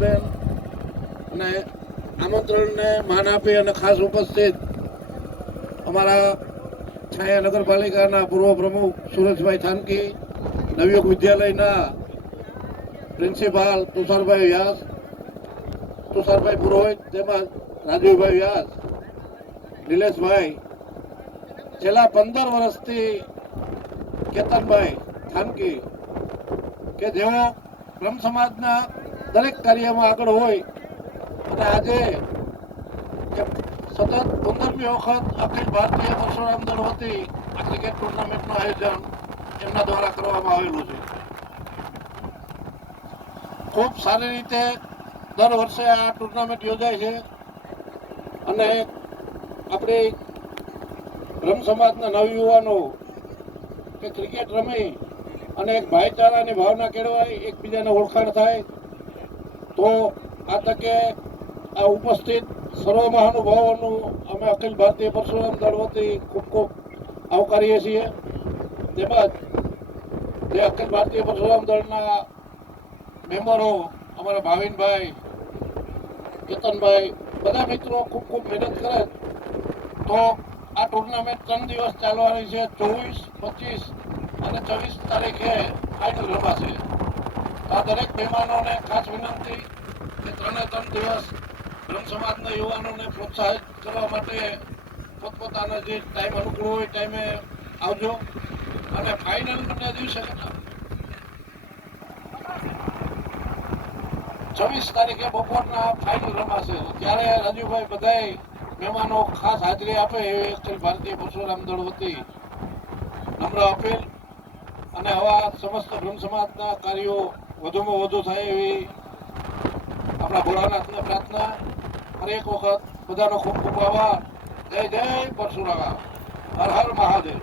બેન અને આમંત્રણને માન આપી અને ખાસ ઉપસ્થિત અમારા છાયા નગરપાલિકાના પૂર્વ પ્રમુખ સુરેશભાઈ થાનકી, નવયુગ વિદ્યાલયના પ્રિન્સિપાલ તુષારભાઈ વ્યાસ, તુષારભાઈ પુરોહિત તેમજ રાજુભાઈ વ્યાસ, નિલેશભાઈ, છેલ્લા 15 વર્ષથી કેતનભાઈ થાનકી કે જેઓ બ્રહ્મ સમાજના દરેક કાર્યમાં આગળ હોય અને આજે સતત 15મી વખત અખિલ ભારતીય પરશુરામ દળ વતી આ ક્રિકેટ ટુર્નામેન્ટનું આયોજન એમના દ્વારા કરવામાં આવેલું છે. ખૂબ સારી રીતે દર વર્ષે આ ટુર્નામેન્ટ યોજાય છે અને આપણી બ્રહ્મ સમાજના નવયુવાનો કે ક્રિકેટ રમી અને એક ભાઈચારાની ભાવના કેળવાય, એકબીજાને ઓળખાણ થાય. તો આ તકે આ ઉપસ્થિત સર્વ મહાનુભાવોનું અમે અખિલ ભારતીય પરશુરામ દળ વતી ખૂબ ખૂબ આવકારીએ છીએ. તેમજ જે અખિલ ભારતીય પરશુરામ દળના મેમ્બરો અમારા ભાવિનભાઈ, કેતનભાઈ, બધા મિત્રો ખૂબ ખૂબ મહેનત કરે તો આ ટુર્નામેન્ટ 3 દિવસ ચાલવાની છે. 24, 25 અને 24 તારીખે ફાઇનલ રમાશે. આ દરેક મહેમાનોને ખાસ વિનંતી કે 3 દિવસ બ્રહ્મ સમાજના યુવાનોને પ્રોત્સાહિત કરવા માટે પોતપોતાના જે ટાઈમ અનુકૂળ હોય ટાઈમે આવજો. અને ફાઇનલના દિવસે 26 તારીખે બપોરના ફાઇનલ રમાશે. ત્યારે રાજુભાઈ બધાય મહેમાનો ખાસ હાજરી આપે એવી અખિલ ભારતીય પરશુરામ દળ વતી નમ્ર અપીલ. અને આવા સમસ્ત બ્રહ્મ સમાજના કાર્યો વધુમાં વધુ થાય એવી આપણા ભોળાનાથને પ્રાર્થના. ફરી એક વખત બધાનો ખૂબ ખૂબ આભાર. જય જય પરશુરામ, હર હર મહાદેવ.